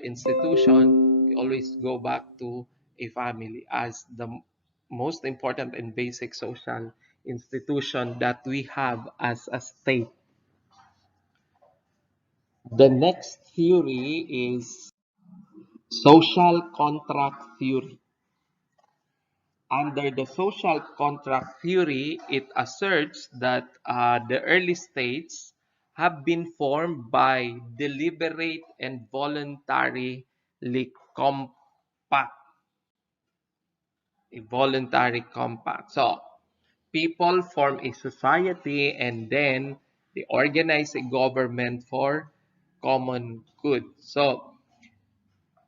institution, we always go back to a family as the most important and basic social institution that we have as a state. The next theory is social contract theory. Under the social contract theory, it asserts that the early states have been formed by deliberate and voluntarily compact, a voluntary compact. So, people form a society and then they organize a government for common good. So,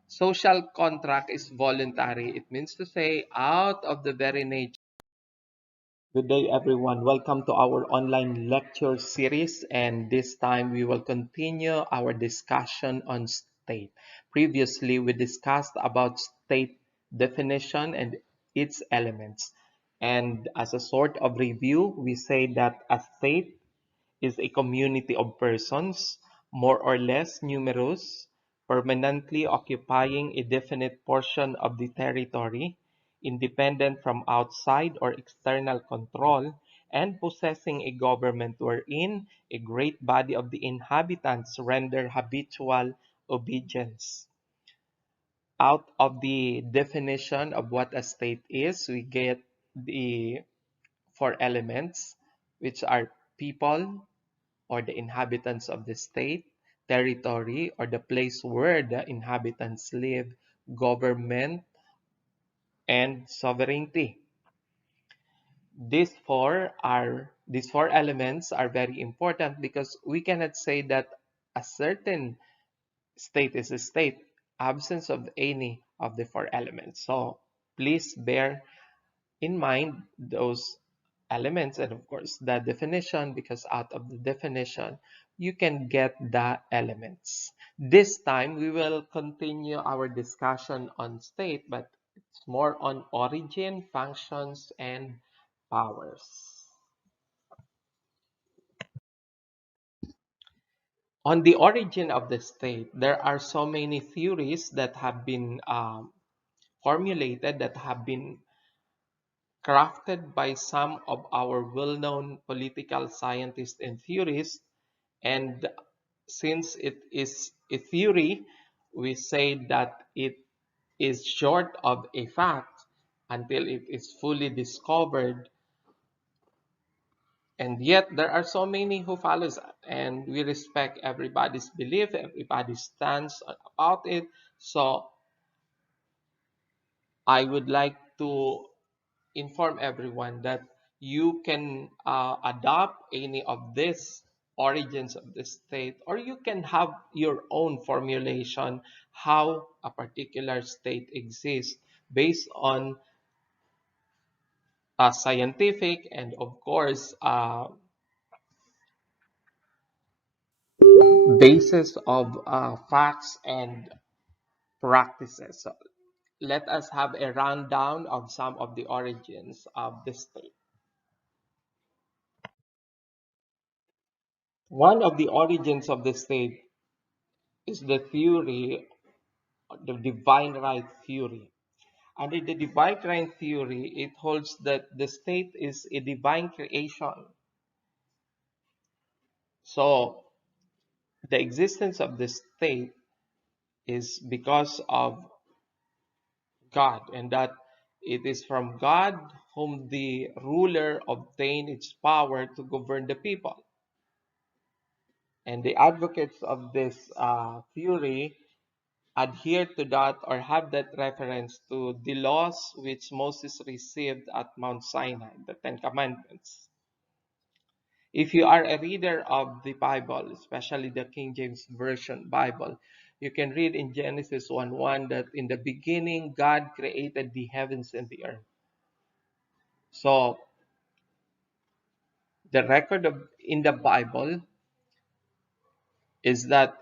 social contract is voluntary. It means to say, out of the very nature. Good day, everyone. Welcome to our online lecture series. And this time we will continue our discussion on state. Previously, we discussed about state definition and its elements. And as a sort of review, we say that a state is a community of persons, more or less numerous, permanently occupying a definite portion of the territory, independent from outside or external control, and possessing a government wherein a great body of the inhabitants render habitual obedience. Out of the definition of what a state is, we get the four elements, which are people, or the inhabitants of the state, territory, or the place where the inhabitants live, government, and sovereignty. These four elements are very important because we cannot say that a certain state is a state absence of any of the four elements. So please bear in mind those elements and of course the definition, because out of the definition you can get the elements. This time we will continue our discussion on state, but it's more on origin, functions, and powers. On the origin of the state, there are so many theories that have been formulated, that have been crafted by some of our well-known political scientists and theorists. And since it is a theory, we say that it is short of a fact until it is fully discovered. And yet there are so many who follows that, and we respect everybody's belief, everybody's stance about it. So I would like to inform everyone that you can adopt any of these origins of the state, or you can have your own formulation how a particular state exists based on a scientific and of course basis of facts and practices. So let us have a rundown of some of the origins of the state. One of the origins of the state is the theory, the divine right theory. Under the divine right theory, it holds that the state is a divine creation. So the existence of the state is because of God, and that it is from God whom the ruler obtained its power to govern the people. And the advocates of this theory adhere to that or have that reference to the laws which Moses received at Mount Sinai, the Ten Commandments. If you are a reader of the Bible, especially the King James Version Bible, you can read in Genesis 1:1 that in the beginning God created the heavens and the earth. So the record of in the Bible is that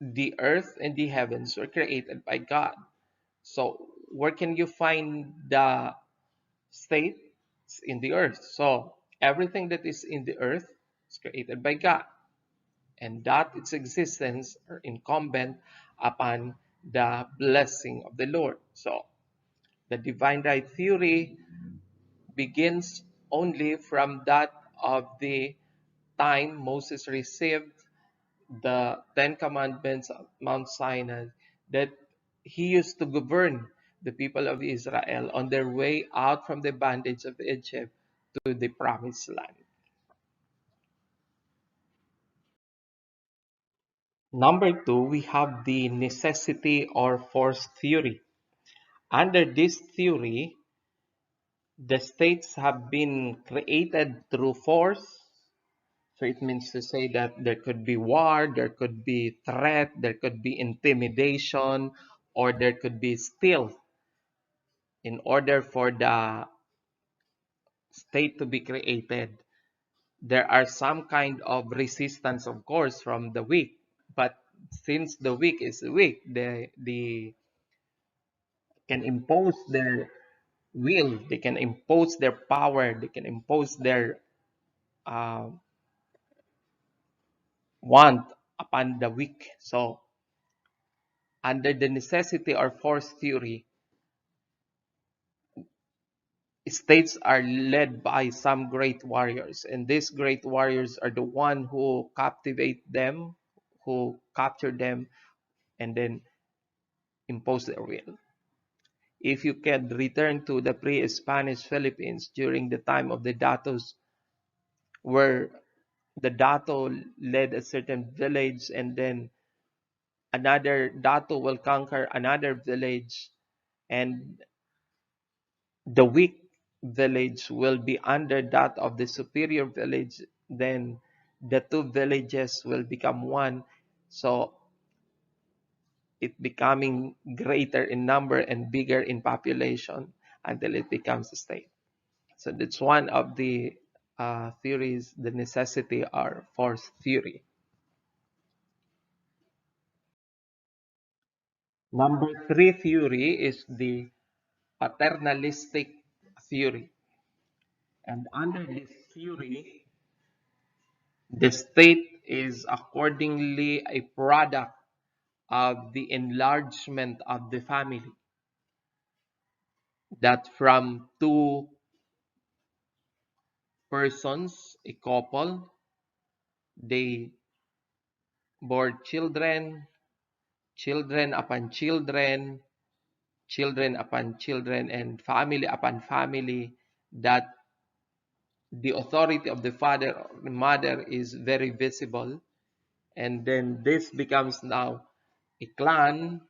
the earth and the heavens were created by God. So where can you find the state? It's in the earth. So everything that is in the earth is created by God, and that its existence are incumbent upon the blessing of the Lord. So the divine right theory begins only from that of the time Moses received the Ten Commandments of Mount Sinai, that he used to govern the people of Israel on their way out from the bondage of Egypt to the promised land. Number two, we have the necessity or force theory. Under this theory, the states have been created through force. So it means to say that there could be war, there could be threat, there could be intimidation, or there could be steal in order for the state to be created. There are some kind of resistance, of course, from the weak. But since the weak is weak, they can impose their will, they can impose their power, they can impose their uh, want upon the weak. So under the necessity or force theory, states are led by some great warriors, and these great warriors are the one who captivate them, who capture them, and then impose their will. If you can return to the pre-Spanish Philippines during the time of the datos, where the dato led a certain village, and then another dato will conquer another village, and the weak village will be under that of the superior village, then the two villages will become one. So it becoming greater in number and bigger in population until it becomes a state. So that's one of the theories, the necessity or force theory. Number three theory is the paternalistic theory. And under this theory, the state is accordingly a product of the enlargement of the family. That from two persons, a couple, they bore children, children upon children, children upon children, and family upon family, that the authority of the father or the mother is very visible. And then this becomes now a clan,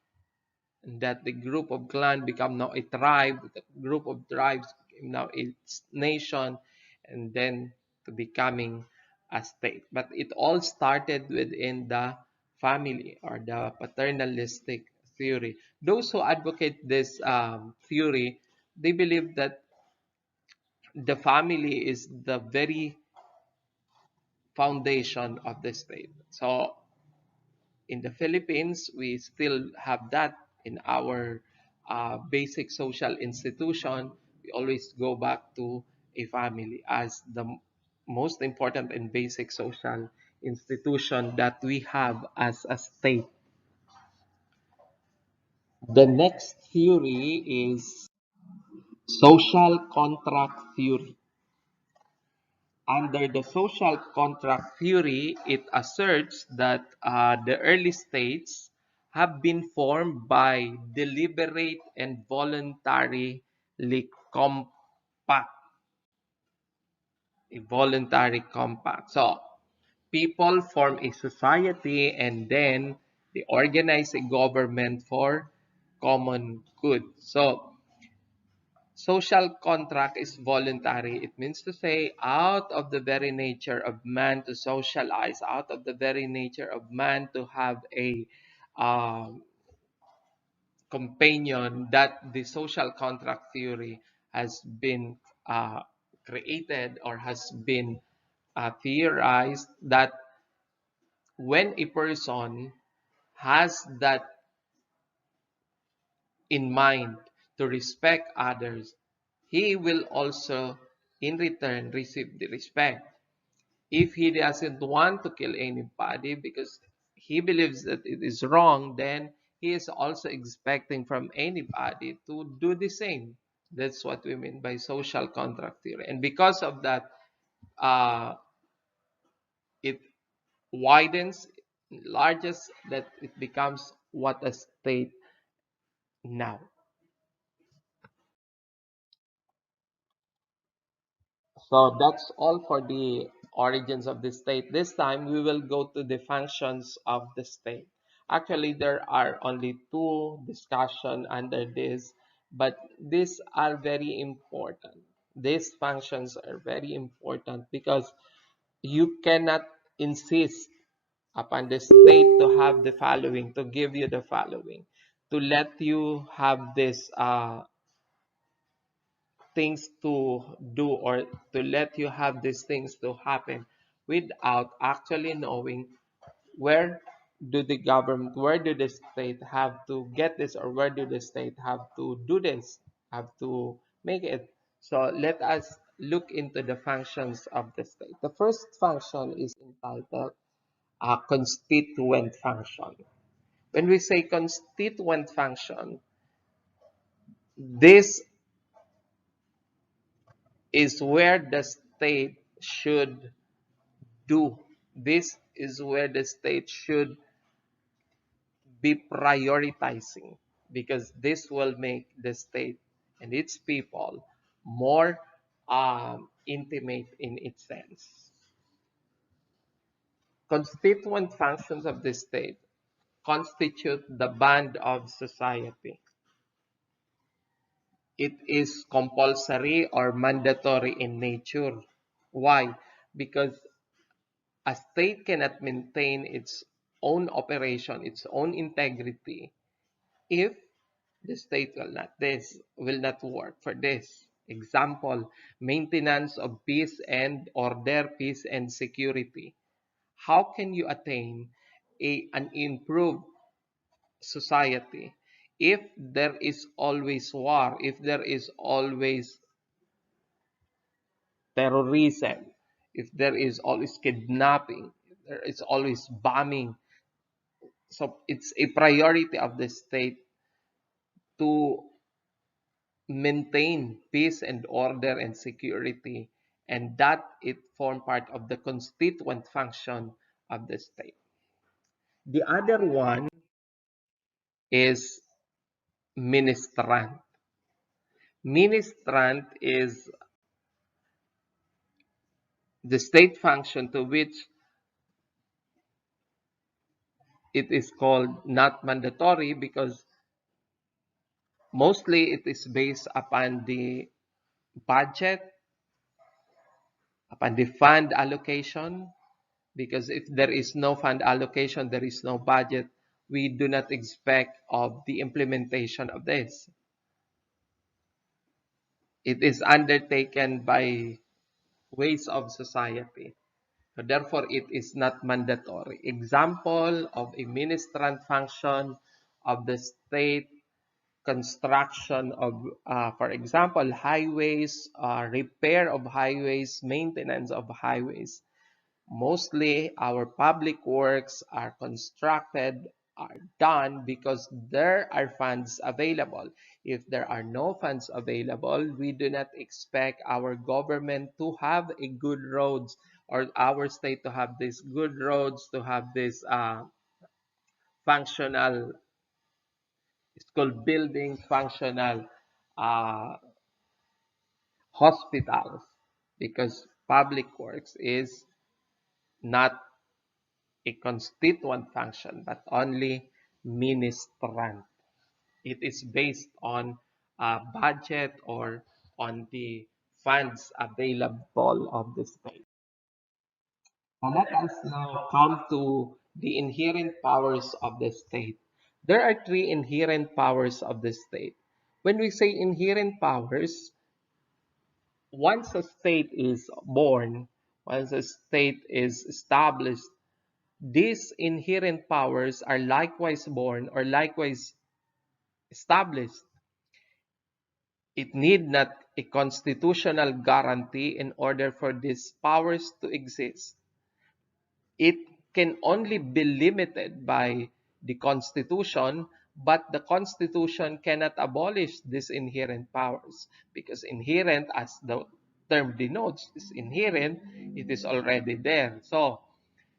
and that the group of clan become now a tribe, the group of tribes became now a nation, and then to becoming a state. But it all started within the family or the paternalistic theory. Those who advocate this theory, they believe that the family is the very foundation of the state. So in the Philippines, we still have that in our basic social institution. We always go back to a family as the most important and basic social institution that we have as a state. The next theory is social contract theory. Under the social contract theory, it asserts that the early states have been formed by deliberate and voluntarily compact, a voluntary compact. So, people form a society and then they organize a government for common good. So, social contract is voluntary. It means to say, out of the very nature of man to socialize, out of the very nature of man to have a um, companion, that the social contract theory has been created or has been theorized, that when a person has that in mind to respect others, he will also in return receive the respect. If he doesn't want to kill anybody because he believes that it is wrong, then he is also expecting from anybody to do the same. That's what we mean by social contract theory. And because of that, uh, it widens, enlarges, that it becomes what a state now. So that's all for the origins of the state. This time we will go to the functions of the state. Actually, there are only two discussion under this, but these are very important. These functions are very important because you cannot insist upon the state to have the following, to give you the following, to let you have this things to do, or to let you have these things to happen without actually knowing where do the government, where do the state have to get this, or where do the state have to do this, have to make it. So let us look into the functions of the state. The first function is entitled a constituent function. When we say constituent function, this is where the state should do. This is where the state should be prioritizing, because this will make the state and its people more intimate in its sense. Constituent functions of the state constitute the band of society. It is compulsory or mandatory in nature. Why? Because a state cannot maintain its own operation, its own integrity, if the state will not work for this. Example, maintenance of peace and order, peace and security. How can you attain an improved society if there is always war, if there is always terrorism, if there is always kidnapping, if there is always bombing? So it's a priority of the state to maintain peace and order and security, and that it form part of the constituent function of the state. The other one is ministrant. Ministrant is the state function to which it is called not mandatory, because mostly it is based upon the budget, upon the fund allocation, because if there is no fund allocation, there is no budget, we do not expect of the implementation of this. It is undertaken by ways of society. So therefore, it is not mandatory. Example of a ministrant function of the state: construction of, for example, highways, repair of highways, maintenance of highways. Mostly our public works are constructed, are done because there are funds available. If there are no funds available, we do not expect our government to have a good roads, or our state to have these good roads, to have this functional school buildings, functional uh, hospitals, because public works is not a constituent function, but only ministrant. It is based on a budget or on the funds available of the state. Now let us now come to the inherent powers of the state. There are three inherent powers of the state. When we say inherent powers, once a state is born, once a state is established, these inherent powers are likewise born or likewise established. It need not a constitutional guarantee in order for these powers to exist. It can only be limited by the Constitution, But the Constitution cannot abolish these inherent powers because inherent, as the term denotes, is inherent, it is already there. So,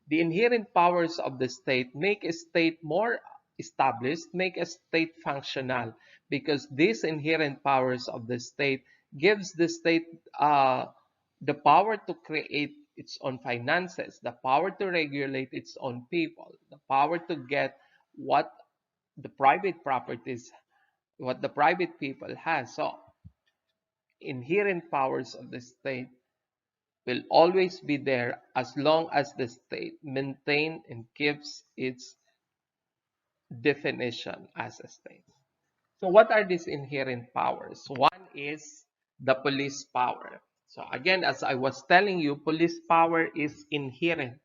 the inherent powers of the state make a state more established, make a state functional, because these inherent powers of the state gives the state the power to create its own finances, the power to regulate its own people, the power to get what the private properties, what the private people has. So, inherent powers of the state will always be there as long as the state maintains and keeps its definition as a state. So what are these inherent powers? One is the police power. So again, as I was telling you, police power is inherent.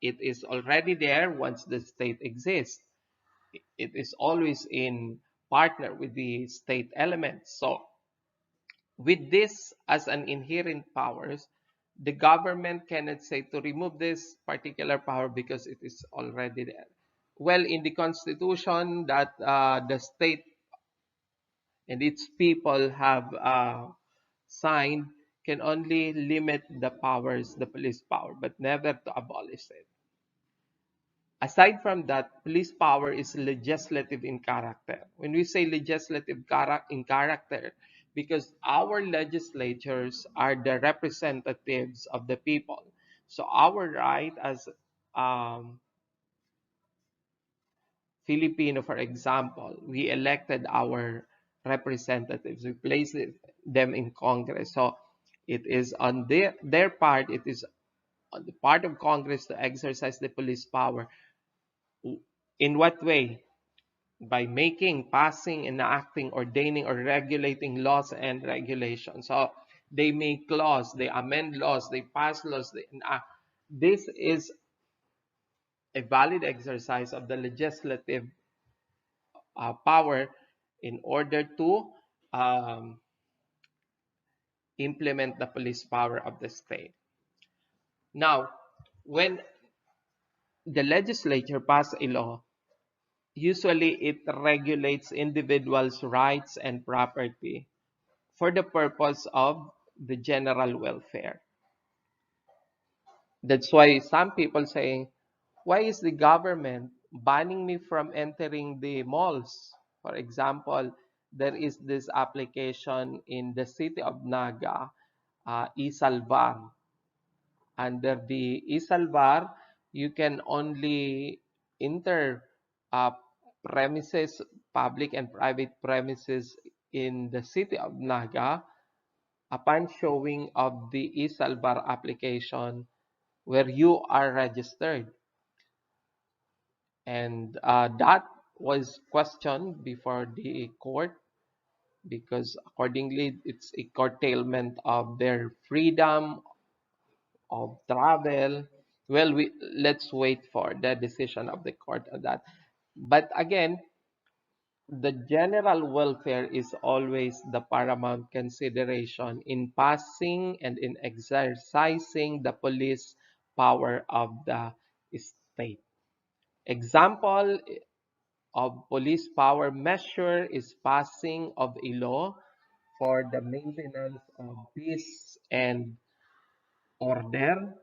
It is already there once the state exists. It is always in partner with the state elements. So with this as an inherent powers, the government cannot say to remove this particular power because it is already there. Well, in the Constitution that the state and its people have signed can only limit the powers, the police power, but never to abolish it. Aside from that, police power is legislative in character. When we say legislative in character, because our legislatures are the representatives of the people. So our right as um, Filipino, for example, we elected our representatives. We placed them in Congress. So it is on their part, it is on the part of Congress to exercise the police power. In what way? By making, passing, enacting, ordaining, or regulating laws and regulations. So they make laws, they amend laws, they pass laws, they enact. This is a valid exercise of the legislative power in order to um, implement the police power of the state. Now, when the legislature passes a law, usually it regulates individuals' rights and property for the purpose of the general welfare. That's why some people say, why is the government banning me from entering the malls? For example, there is this application in the city of Naga, Isalvar. Under the Isalvar, you can only enter uh, premises, public and private premises in the city of Naga upon showing of the e-Salvar application where you are registered. And that was questioned before the court because accordingly it's a curtailment of their freedom of travel. Well, let's wait for the decision of the court on that. But again, the general welfare is always the paramount consideration in passing and in exercising the police power of the state. Example of police power measure is passing of a law for the maintenance of peace and order,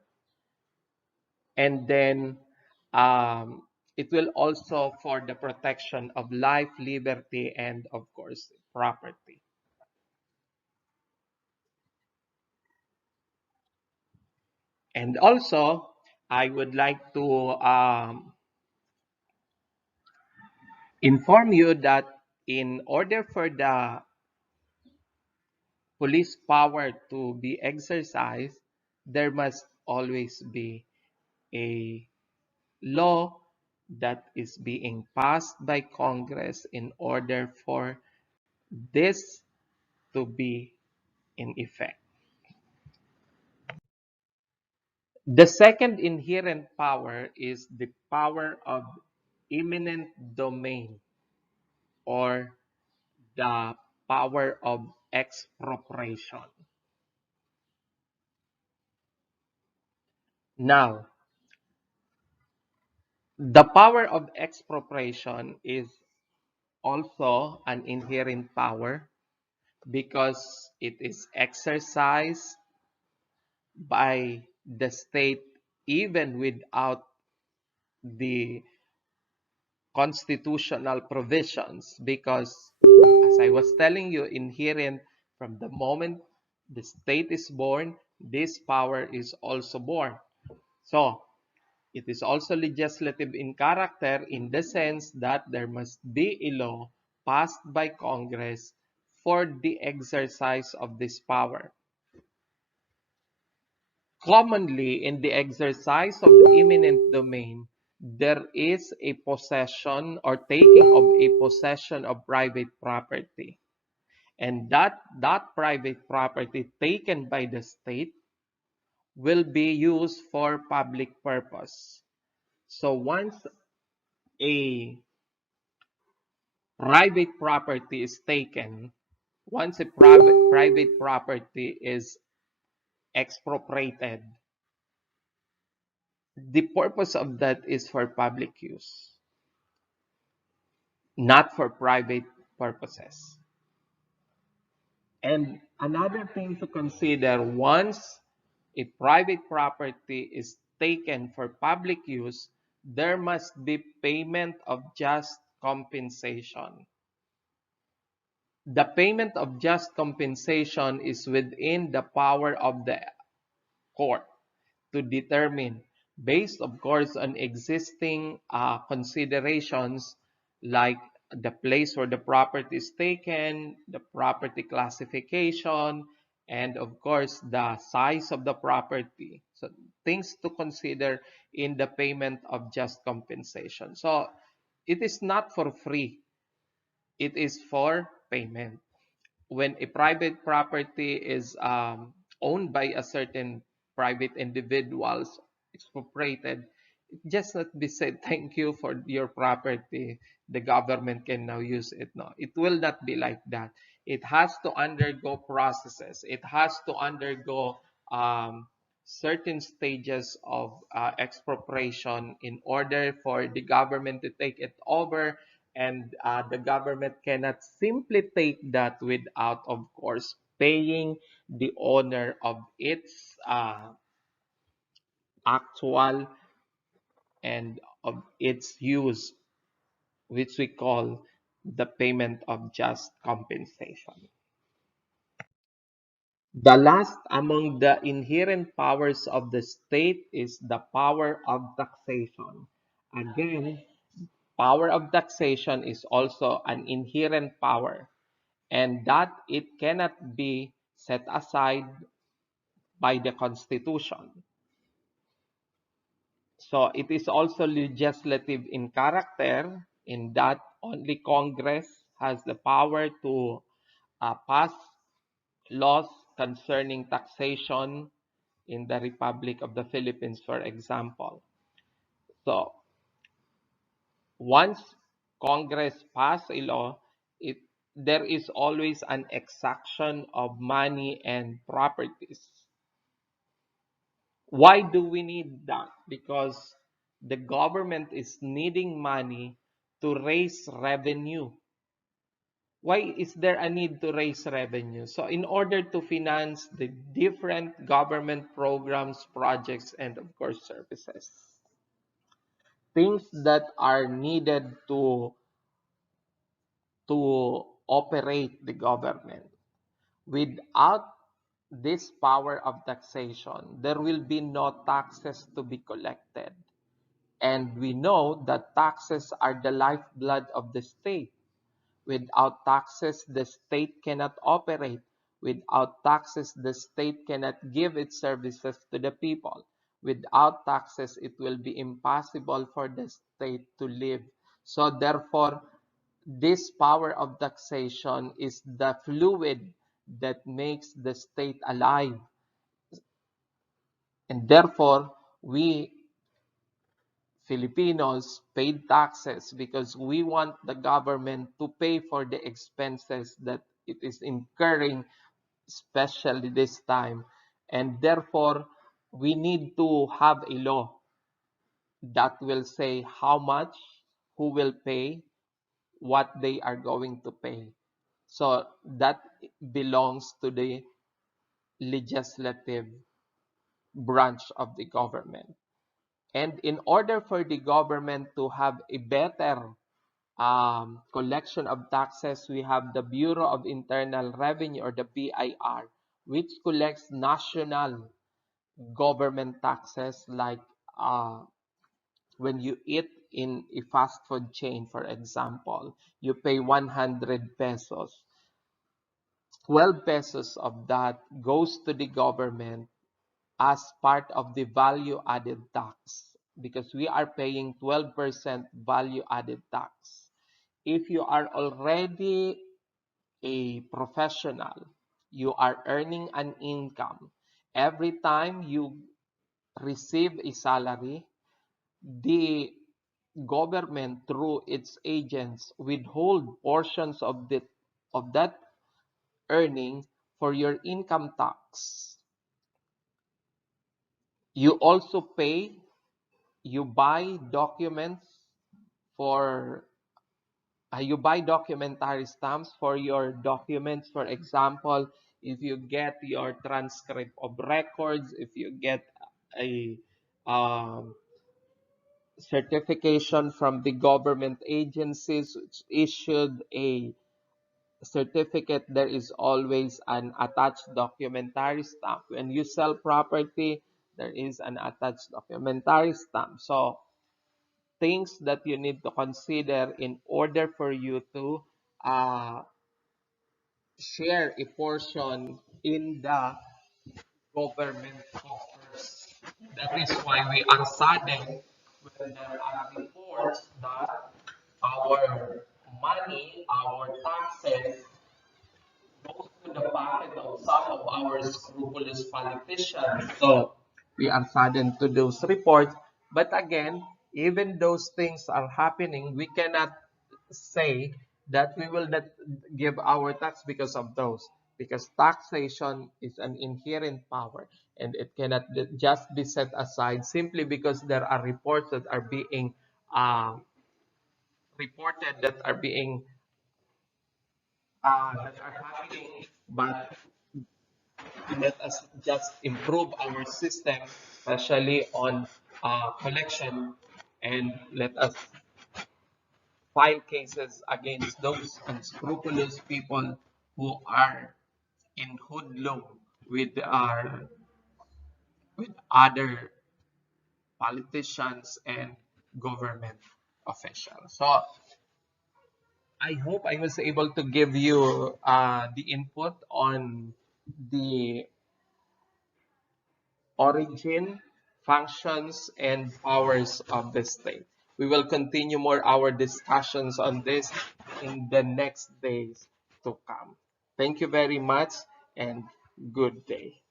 and then um, it will also for the protection of life, liberty, and of course property. And also, I would like to inform you that in order for the police power to be exercised, there must always be a law that is being passed by Congress in order for this to be in effect. The second inherent power is the power of eminent domain or the power of expropriation. Now, the power of expropriation is also an inherent power because it is exercised by the state even without the constitutional provisions, because as I was telling you, inherent from the moment the state is born, this power is also born. So it is also legislative in character in the sense that there must be a law passed by Congress for the exercise of this power. Commonly, in the exercise of the eminent domain, there is a possession or taking of a possession of private property. And that private property taken by the state will be used for public purpose. So once a private property is taken, once a private property is expropriated, the purpose of that is for public use, not for private purposes. And another thing to consider, once a private property is taken for public use, there must be payment of just compensation. The payment of just compensation is within the power of the court to determine, based of course on existing considerations like the place where the property is taken, the property classification, and of course the size of the property. So things to consider in the payment of just compensation. So it is not for free, it is for payment. When a private property is owned by a certain private individuals, expropriated, it just not be said thank you for your property, the government can now use it. No, it will not be like that. It has to undergo processes, it has to undergo certain stages of expropriation in order for the government to take it over. And the government cannot simply take that without, of course, paying the owner of its actual and of its use, which we call the payment of just compensation. The last among the inherent powers of the state is the power of taxation. Again, power of taxation is also an inherent power, and that it cannot be set aside by the Constitution. So it is also legislative in character in that only Congress has the power to pass laws concerning taxation in the Republic of the Philippines, for example. So once Congress pass a law, it there is always an exaction of money and properties. Why do we need that? Because the government is needing money to raise revenue. Why is there a need to raise revenue? So in order to finance the different government programs, projects, and of course services. Things that are needed to operate the government. Without this power of taxation, there will be no taxes to be collected. And we know that taxes are the lifeblood of the state. Without taxes, the state cannot operate. Without taxes, the state cannot give its services to the people. Without taxes, it will be impossible for the state to live. So therefore, this power of taxation is the fluid that makes the state alive. And therefore, we Filipinos paid taxes because we want the government to pay for the expenses that it is incurring, especially this time. And therefore, we need to have a law that will say how much, who will pay, what they are going to pay. So that belongs to the legislative branch of the government. And in order for the government to have a better collection of taxes, we have the Bureau of Internal Revenue, or the BIR, which collects national government taxes, like when you eat in a fast food chain, for example, you pay 100 pesos. 12 pesos of that goes to the government as part of the value added tax, because we are paying 12% value added tax. If you are already a professional, you are earning an income, every time you receive a salary, the government through its agents withhold portions of that earning for your income tax. You also pay, you buy documents for you buy documentary stamps for your documents. For example, if you get your transcript of records, if you get a um, certification from the government agencies which issued a certificate, there is always an attached documentary stamp. When you sell property, there is an attached documentary stamp. So things that you need to consider in order for you to uh, share a portion in the government coffers. That is why we are saddened when there are reports that our money, our taxes, goes to the pocket of some of our scrupulous politicians. So we are saddened to those reports. But again, even those things are happening, we cannot say that we will not give our tax because of those. Because taxation is an inherent power, and it cannot just be set aside simply because there are reports uh, that are happening. But let us just improve our system, especially on collection, and let us file cases against those unscrupulous people who are in hoodlum with other politicians and government officials. So I hope I was able to give you the input on the origin, functions, and powers of the state. We will continue more our discussions on this in the next days to come. Thank you very much and good day.